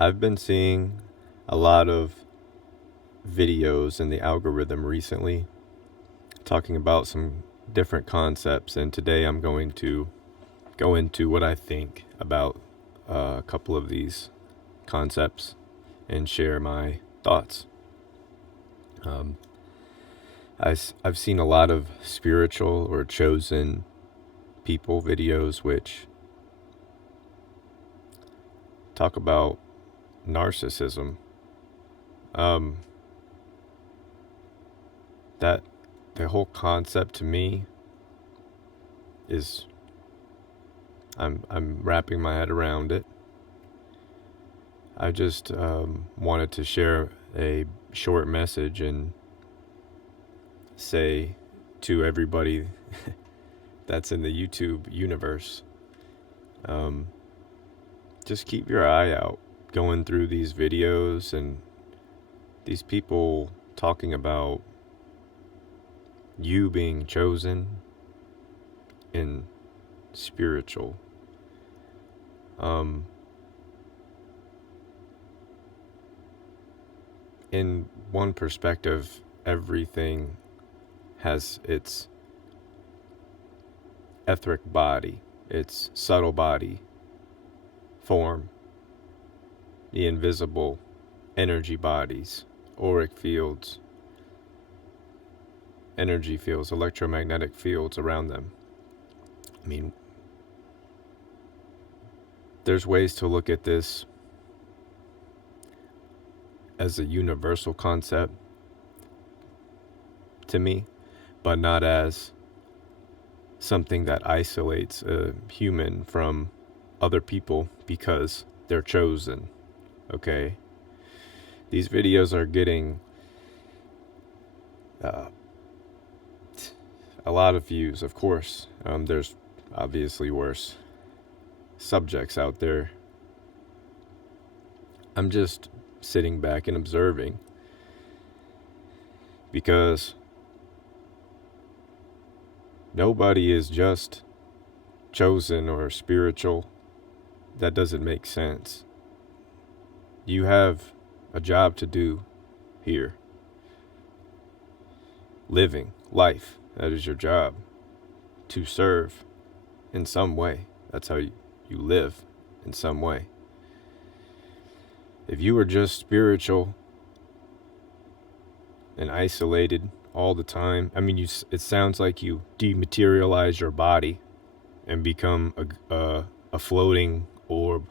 I've been seeing a lot of videos in the algorithm recently talking about some different concepts, and today I'm going to go into what I think about a couple of these concepts and share my thoughts. Um, I've seen a lot of spiritual or chosen people videos which talk about narcissism. Um, that the whole concept to me is I'm wrapping my head around it. I just wanted to share a short message and say to everybody that's in the YouTube universe, um, just keep your eye out going through these videos and these people talking about you being chosen and spiritual. Um, in one perspective, everything has its etheric body, its subtle body, form, the invisible energy bodies, auric fields, energy fields, electromagnetic fields around them. I mean, there's ways to look at this as a universal concept to me, but not as something that isolates a human from other people because they're chosen. Okay? These videos are getting uh, a lot of views, of course. There's obviously worse subjects out there. I'm just sitting back and observing because nobody is just chosen or spiritual. That doesn't make sense. You have a job to do here. Living life, that is your job. To serve in some way. That's how you live in some way. If you were just spiritual and isolated all the time, I mean, it sounds like you dematerialize your body and become a floating orb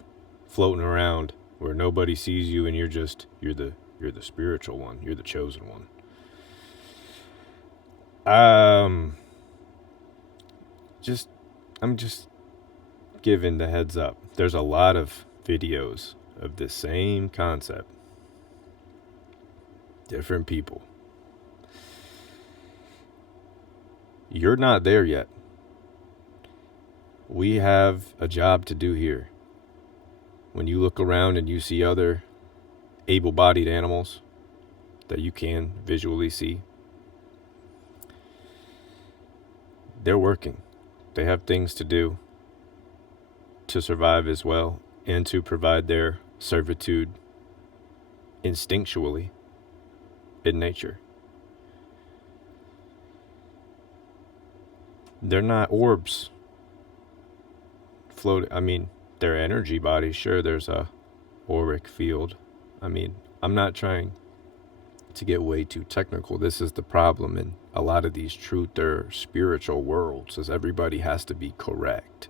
floating around where nobody sees you and you're the spiritual one, you're the chosen one. Just I'm just giving the heads up. There's a lot of videos of the same concept. Different people. You're not there yet. We have a job to do here. When you look around and you see other able-bodied animals that you can visually see, they're working. They have things to do to survive as well and to provide their servitude instinctually in nature. They're not orbs floating. I mean, they're energy bodies. Sure, there's a auric field. I mean, I'm not trying to get way too technical. This is the problem in a lot of these truth or spiritual worlds, is everybody has to be correct.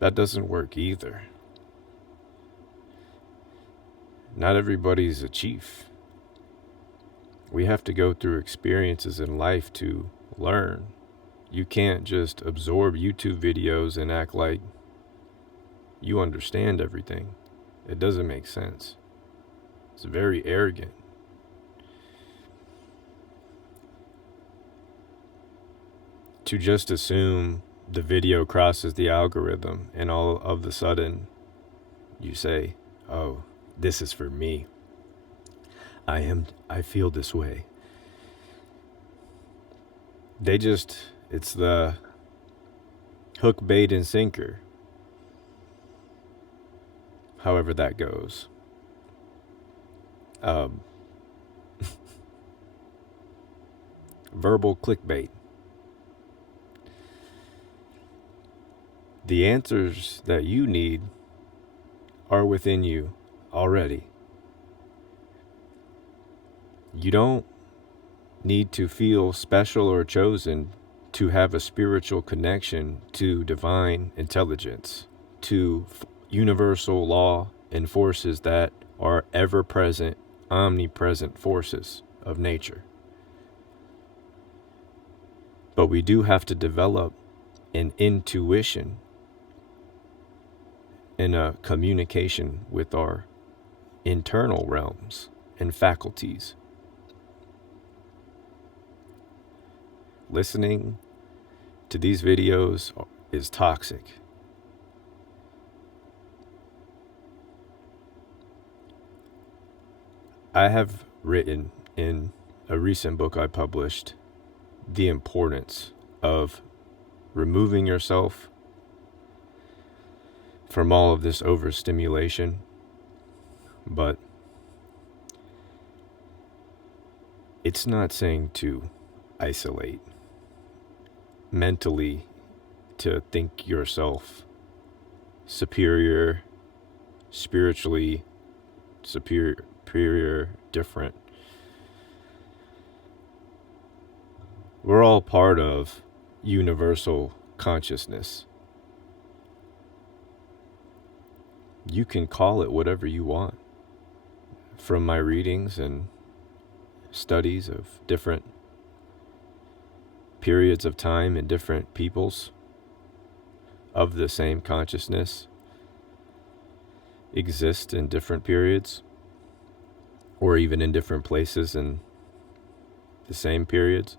That doesn't work either. Not everybody's a chief. We have to go through experiences in life to learn. You can't just absorb YouTube videos and act like you understand everything. It doesn't make sense. It's very arrogant. To just assume the video crosses the algorithm and all of a sudden you say, oh, this is for me. I feel this way. It's the hook, bait, and sinker. however that goes. Um, Verbal clickbait. The answers that you need are within you already. You don't need to feel special or chosen to have a spiritual connection to divine intelligence, to universal law and forces that are ever present, omnipresent forces of nature. But we do have to develop an intuition and a communication with our internal realms and faculties. Listening to these videos is toxic. I have written in a recent book I published the importance of removing yourself from all of this overstimulation, but it's not saying to isolate mentally, to think yourself superior, spiritually superior, different. We're all part of universal consciousness. You can call it whatever you want. From my readings and studies of different periods of time and different peoples of the same consciousness exist in different periods, or even in different places in the same periods.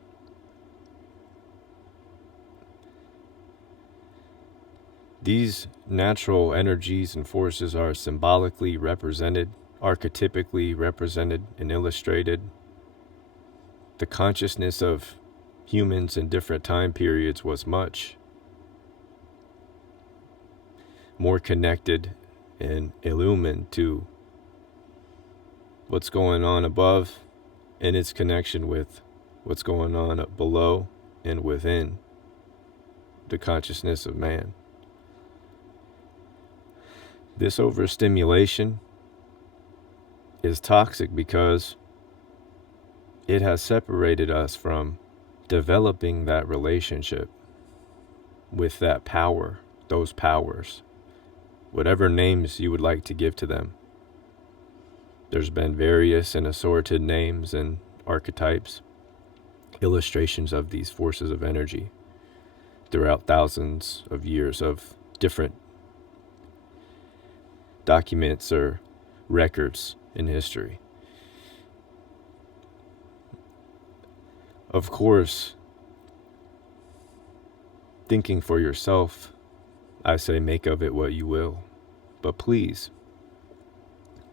These natural energies and forces are symbolically represented, archetypically represented and illustrated. The consciousness of humans in different time periods was much more connected and illumined to what's going on above and its connection with what's going on up below and within the consciousness of man. This overstimulation is toxic because it has separated us from developing that relationship with that power, those powers, whatever names you would like to give to them. There's been various and assorted names and archetypes, illustrations of these forces of energy throughout thousands of years of different documents or records in history. Of course, thinking for yourself, I say make of it what you will, but please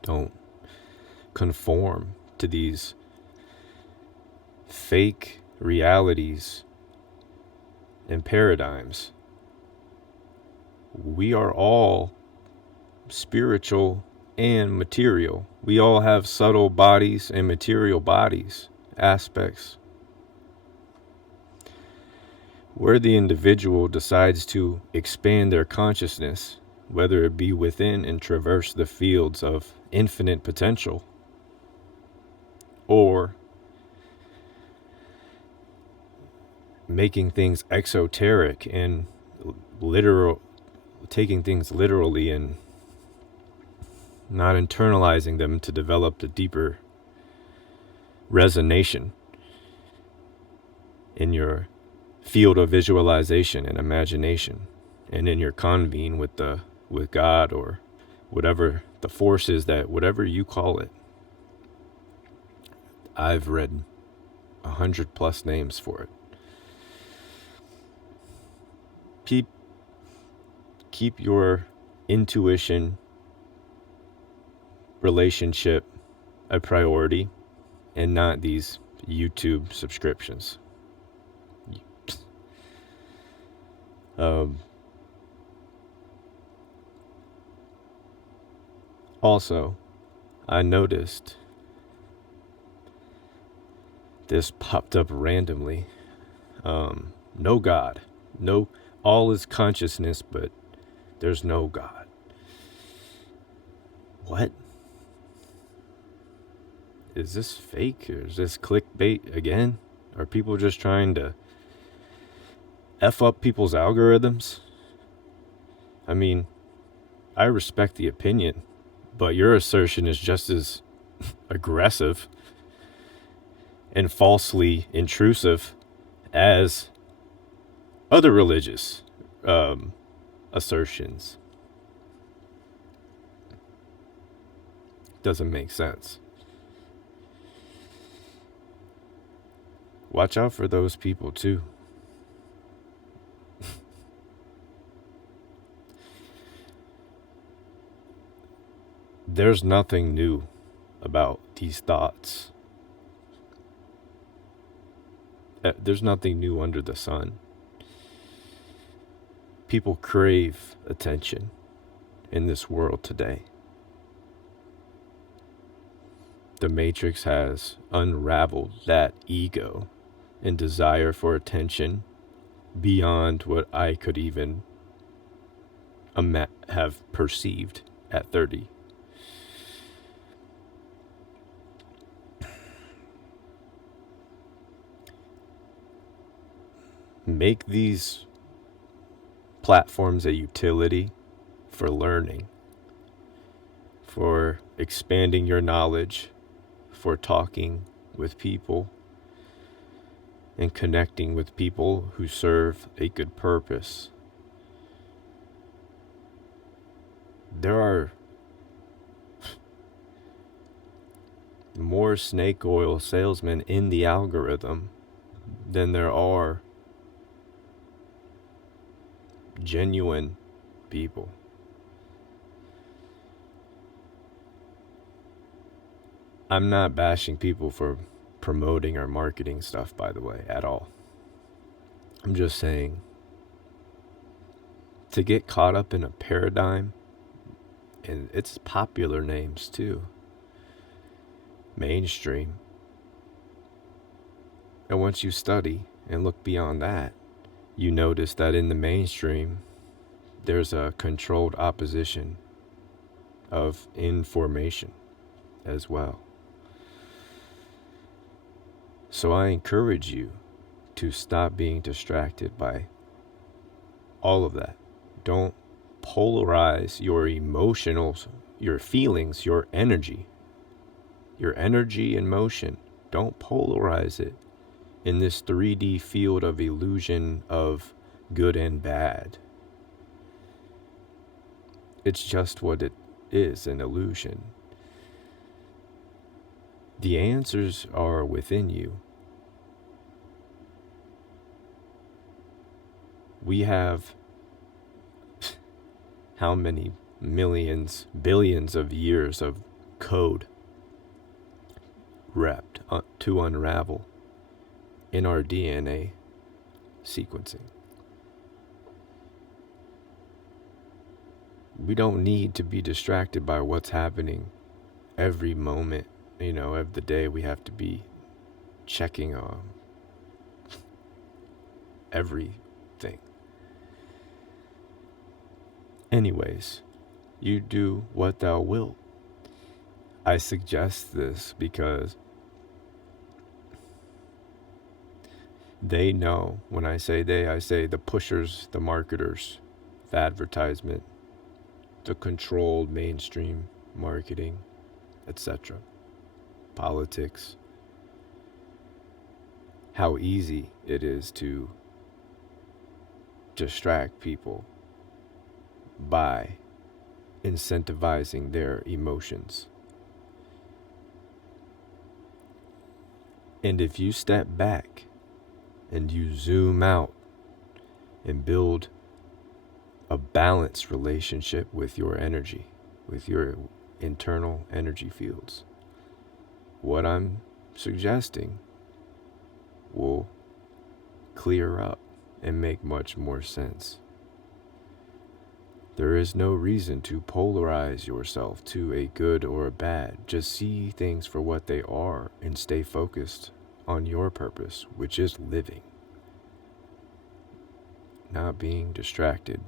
don't conform to these fake realities and paradigms. We are all spiritual and material. We all have subtle bodies and material bodies, aspects. Where the individual decides to expand their consciousness, whether it be within and traverse the fields of infinite potential, or making things exoteric and literal, taking things literally and not internalizing them to develop the deeper resonation in your field of visualization and imagination, and in your convene with God or whatever the force is, that whatever you call it. I've read 100+ names for it. Keep your intuition relationship a priority and not these YouTube subscriptions. Also, I noticed this popped up randomly. No God. No, all is consciousness, but there's no God. What? Is this fake or is this clickbait again? Are people just trying to F up people's algorithms? I mean, I respect the opinion, but your assertion is just as aggressive and falsely intrusive as other religious assertions. Doesn't make sense. Watch out for those people too. There's nothing new about these thoughts. There's nothing new under the sun. People crave attention in this world today. The Matrix has unraveled that ego and desire for attention beyond what I could even have perceived at 30. Make these platforms a utility for learning, for expanding your knowledge, for talking with people and connecting with people who serve a good purpose. There are more snake oil salesmen in the algorithm than there are genuine people. I'm not bashing people for promoting or marketing stuff, by the way, at all. I'm just saying, to get caught up in a paradigm, and it's popular names too, mainstream, and once you study and look beyond that, you notice that in the mainstream, there's a controlled opposition of information as well. So I encourage you to stop being distracted by all of that. Don't polarize your emotions, your feelings, your energy and motion. Don't polarize it in this 3D field of illusion of good and bad. It's just what it is, an illusion. The answers are within you. We have how many millions, billions of years of code wrapped to unravel in our DNA sequencing. We don't need to be distracted by what's happening every moment, of the day. We have to be checking everything. Anyways, you do what thou wilt. I suggest this because they know. When I say they, I say the pushers, the marketers, the advertisement, the controlled mainstream marketing, etc. Politics. How easy it is to distract people by incentivizing their emotions. And if you step back and you zoom out and build a balanced relationship with your energy, with your internal energy fields, what I'm suggesting will clear up and make much more sense. There is no reason to polarize yourself to a good or a bad. Just see things for what they are and stay focused on your purpose, which is living, not being distracted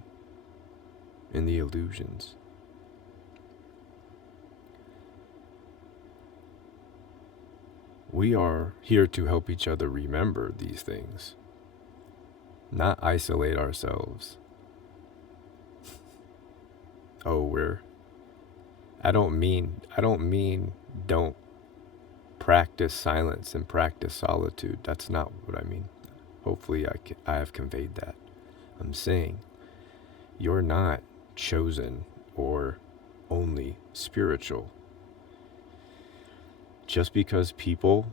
in the illusions. We are here to help each other remember these things, not isolate ourselves. Oh, I don't mean don't practice silence and practice solitude. That's not what I mean. Hopefully I have conveyed that. I'm saying you're not chosen or only spiritual. Just because people,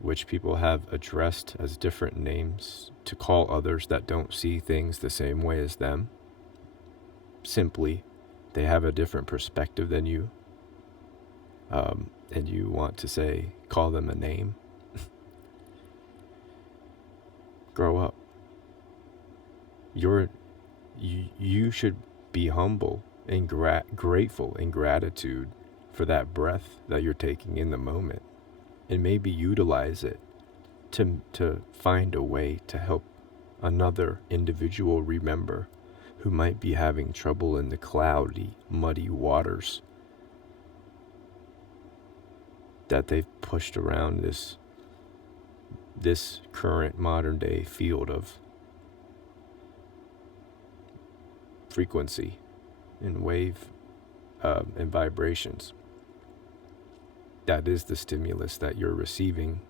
which people have addressed as different names to call others that don't see things the same way as them, simply they have a different perspective than you, and you want to say, call them a name, grow up. You should be humble and grateful and gratitude for that breath that you're taking in the moment, and maybe utilize it to find a way to help another individual remember who might be having trouble in the cloudy, muddy waters that they've pushed around this current modern day field of frequency and wave and vibrations. That is the stimulus that you're receiving.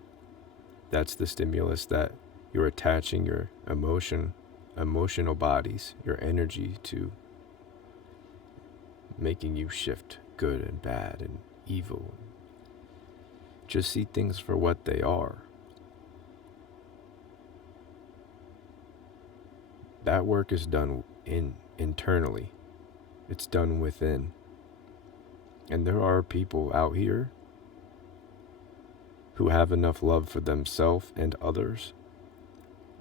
That's the stimulus that you're attaching your emotional bodies, your energy to, making you shift good and bad and evil. Just see things for what they are. That work is done internally. It's done within. And there are people out here who have enough love for themselves and others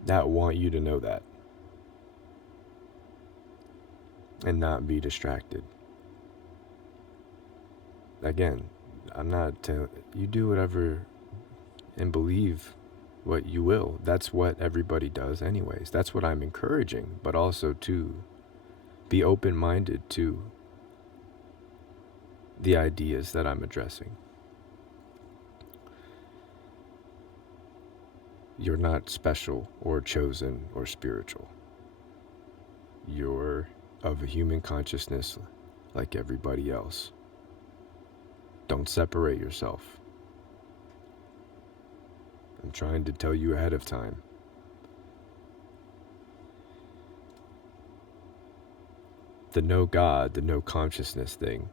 that want you to know that and not be distracted. Again, I'm not telling you, do whatever and believe what you will. That's what everybody does anyways. That's what I'm encouraging, but also to be open-minded to the ideas that I'm addressing. You're not special or chosen or spiritual. You're of a human consciousness like everybody else. Don't separate yourself. I'm trying to tell you ahead of time. The no God, the no consciousness thing.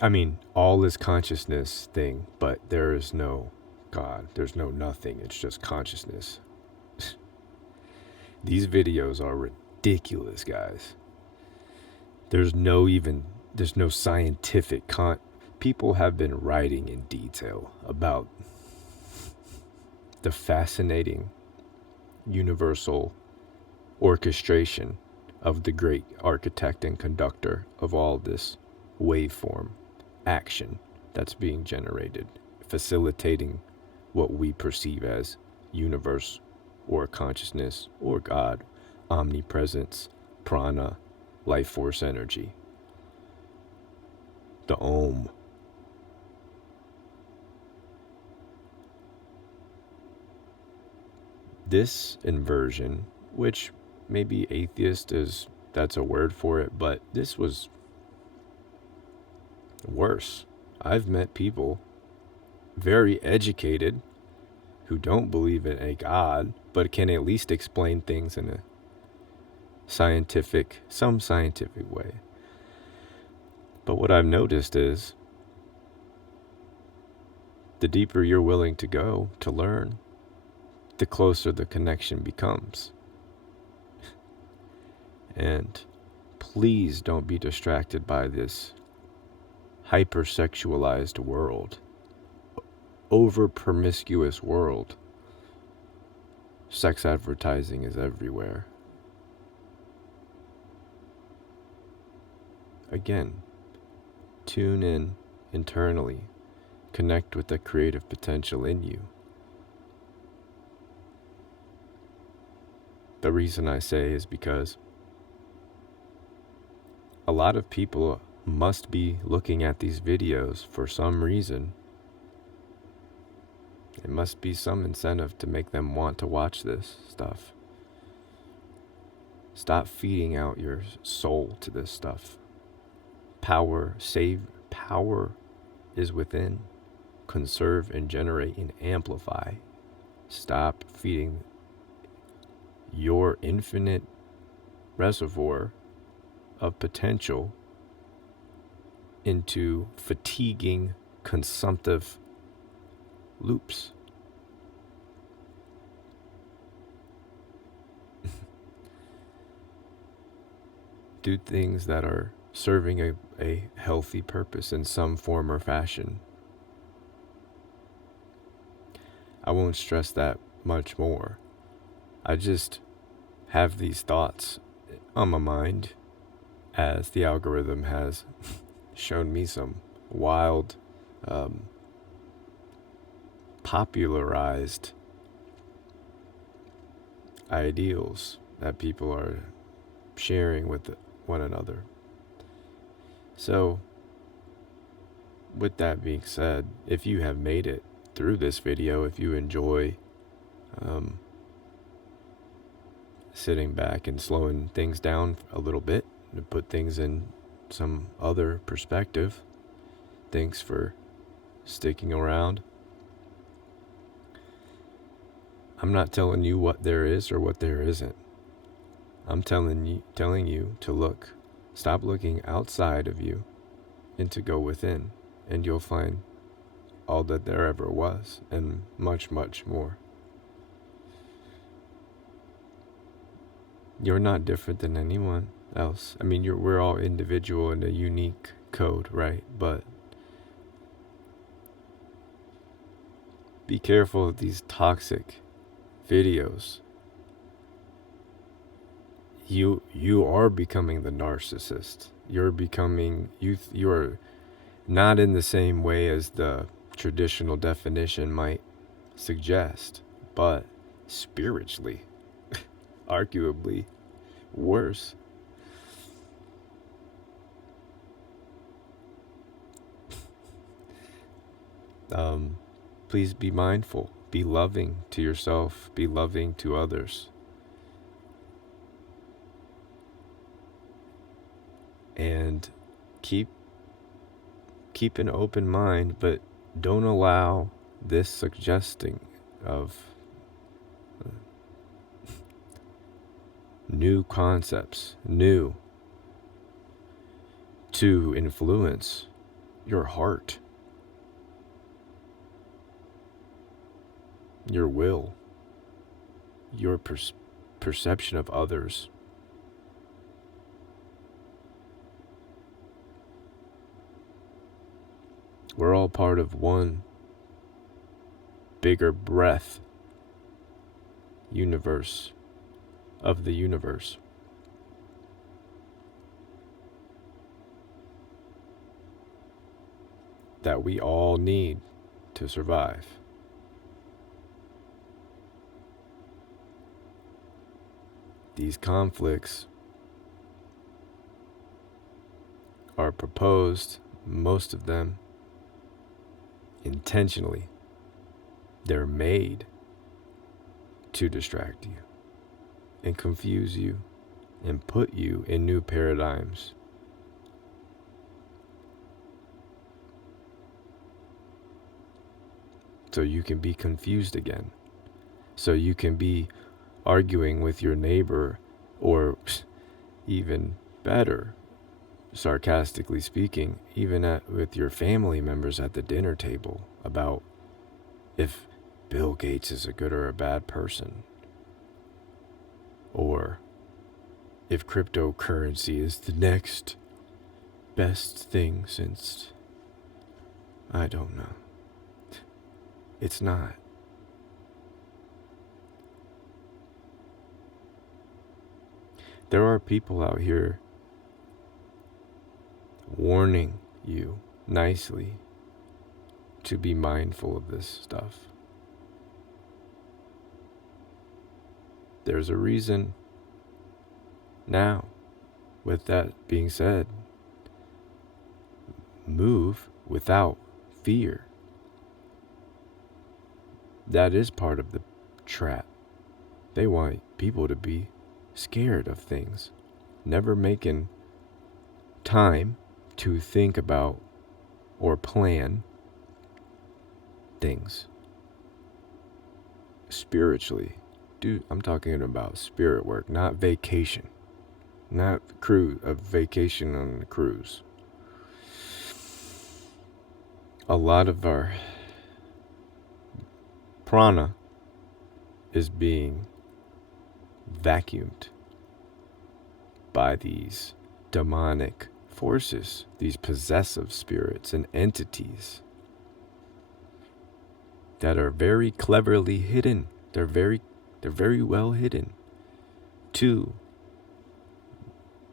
I mean, all is consciousness thing, but there is no God. There's no nothing. It's just consciousness. These videos are ridiculous, guys. There's no scientific people have been writing in detail about the fascinating universal orchestration of the great architect and conductor of all this waveform action that's being generated, facilitating what we perceive as universe or consciousness or God, omnipresence, prana, life force energy, the Om. This inversion, which maybe atheist that's a word for it, but this was worse. I've met people very educated who don't believe in a God, but can at least explain things in some scientific way. But what I've noticed is the deeper you're willing to go to learn, the closer the connection becomes. And please don't be distracted by this hypersexualized world, over promiscuous world. Sex advertising is everywhere. Again, tune in internally, connect with the creative potential in you. The reason I say is because a lot of people must be looking at these videos for some reason. It must be some incentive to make them want to watch this stuff. Stop feeding out your soul to this stuff. Power is within. Conserve and generate and amplify. Stop feeding your infinite reservoir of potential into fatiguing, consumptive loops. Do things that are serving a healthy purpose in some form or fashion. I won't stress that much more. I just have these thoughts on my mind as the algorithm has shown me some wild, popularized ideals that people are sharing with one another. So, with that being said, if you have made it through this video, if you enjoy sitting back and slowing things down a little bit to put things in some other perspective, thanks for sticking around. I'm not telling you what there is or what there isn't. I'm telling you to look. Stop looking outside of you and to go within, and you'll find all that there ever was and much, much more. You're not different than anyone else. I mean, we're all individual in a unique code, right? But be careful of these toxic videos. You are becoming the narcissist. You're becoming you're not in the same way as the traditional definition might suggest, but spiritually, arguably worse. Please be mindful, be loving to yourself, be loving to others. And keep an open mind, but don't allow this suggesting of new concepts, to influence your heart, your will, your perception of others. We're all part of one bigger breath universe of the universe. That we all need to survive. These conflicts are proposed, most of them, intentionally. They're made to distract you and confuse you and put you in new paradigms. So you can be confused again. So you can be arguing with your neighbor, or even better, sarcastically speaking, even with your family members at the dinner table about if Bill Gates is a good or a bad person, or if cryptocurrency is the next best thing since, I don't know. It's not. There are people out here warning you nicely to be mindful of this stuff. There's a reason now. With that being said, move without fear. That is part of the trap. They want people to be scared of things, never making time to think about or plan things spiritually. Dude, I'm talking about spirit work, not vacation. Not a vacation on a cruise. A lot of our prana is being vacuumed by these demonic forces, these possessive spirits and entities that are very cleverly hidden. They're very well hidden to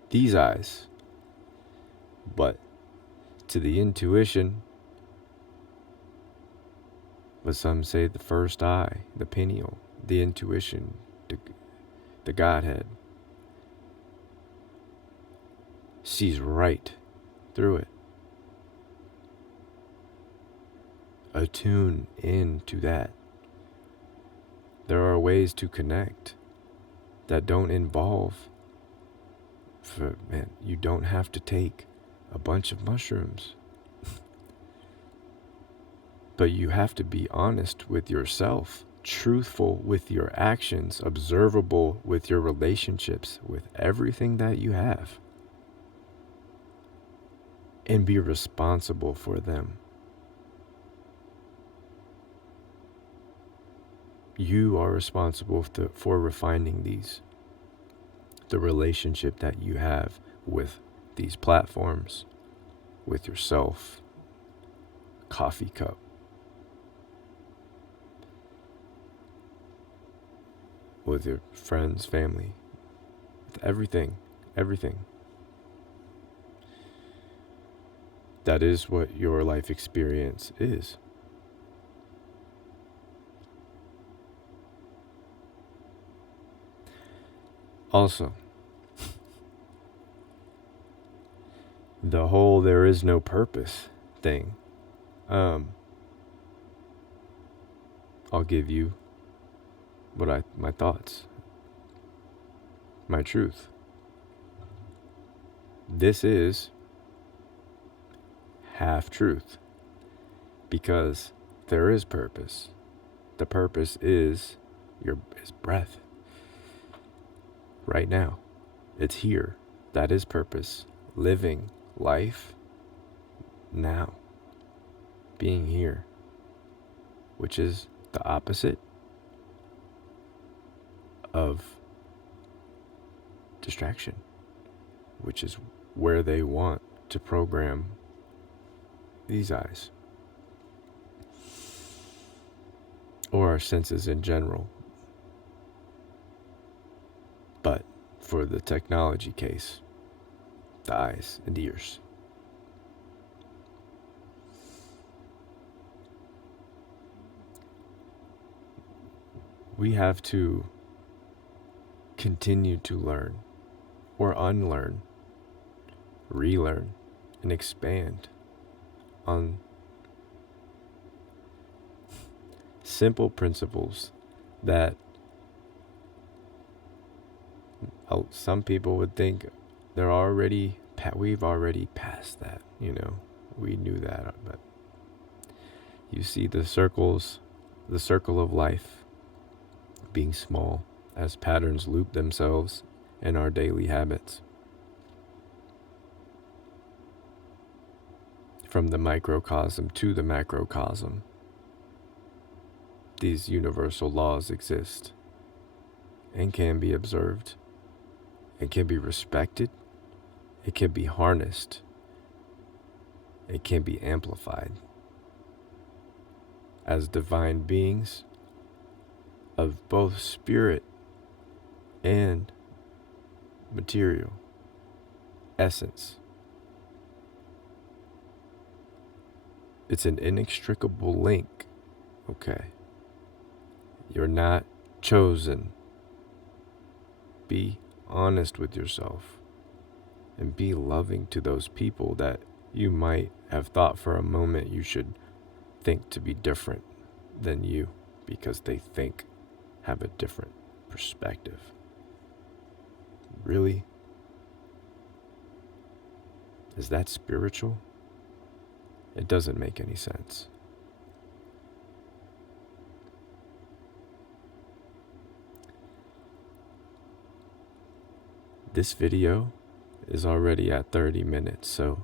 these eyes, but to the intuition, what some say the first eye, the pineal, the intuition, the Godhead, sees right through it. Attune into that. There are ways to connect that don't involve, you don't have to take a bunch of mushrooms. But you have to be honest with yourself, truthful with your actions, observable with your relationships, with everything that you have, and be responsible for them. You are responsible for refining these. The relationship that you have with these platforms, with yourself, coffee cup, with your friends, family, with everything. That is what your life experience is. Also, the whole there is no purpose thing. I'll give you my thoughts, my truth. This is half truth, because there is purpose. The purpose is breath. Right now, it's here. That is purpose. Living life now, being here, which is the opposite of distraction, which is where they want to program these eyes, or our senses in general. But for the technology case, the eyes and ears. We have to continue to learn or unlearn, relearn, and expand on simple principles that some people would think we've already passed that, we knew that, but you see the circle of life being small as patterns loop themselves in our daily habits. From the microcosm to the macrocosm, these universal laws exist and can be observed. It can be respected. It can be harnessed. It can be amplified. As divine beings of both spirit and material essence, It's an inextricable link, okay? You're not chosen. Be honest with yourself and be loving to those people that you might have thought for a moment you should think to be different than you because they have a different perspective. Really? Is that spiritual? It doesn't make any sense. This video is already at 30 minutes, so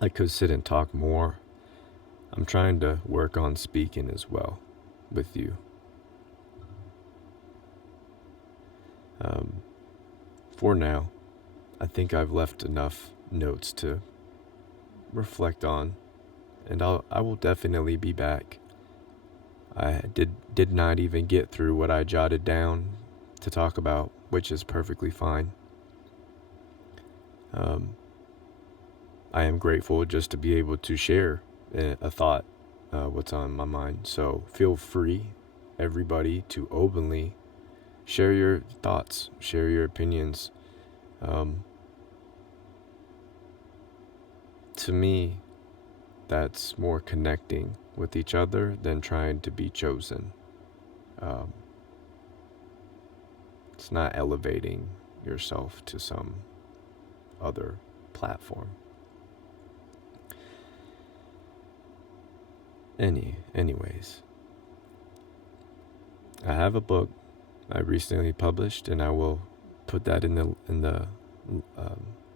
I could sit and talk more. I'm trying to work on speaking as well with you. For now, I think I've left enough notes to reflect on, and I will definitely be back. I did not even get through what I jotted down to talk about, which is perfectly fine. I am grateful just to be able to share a thought, what's on my mind. So feel free, everybody, to openly share your thoughts, share your opinions. To me, that's more connecting with each other than trying to be chosen. It's not elevating yourself to some other platform. Anyways, I have a book I recently published, and I will put that in the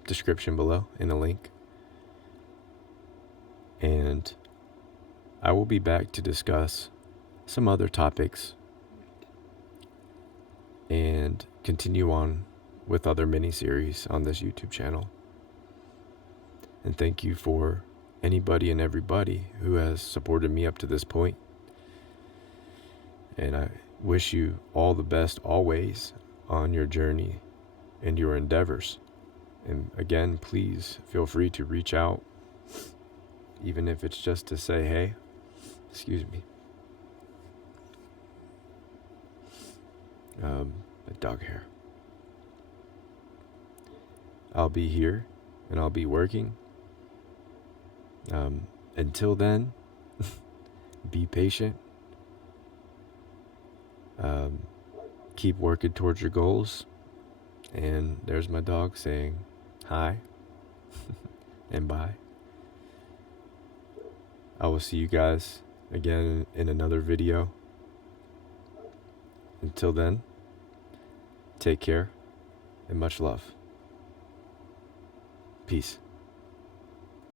description below in a link. And I will be back to discuss some other topics and continue on with other mini-series on this YouTube channel. And thank you for anybody and everybody who has supported me up to this point. And I wish you all the best always on your journey and your endeavors. And again, please feel free to reach out, even if it's just to say, hey, excuse me. Dog hair. I'll be here and I'll be working. Until then, be patient. Keep working towards your goals. And there's my dog saying hi and bye. I will see you guys again in another video. Until then, take care and much love. Peace.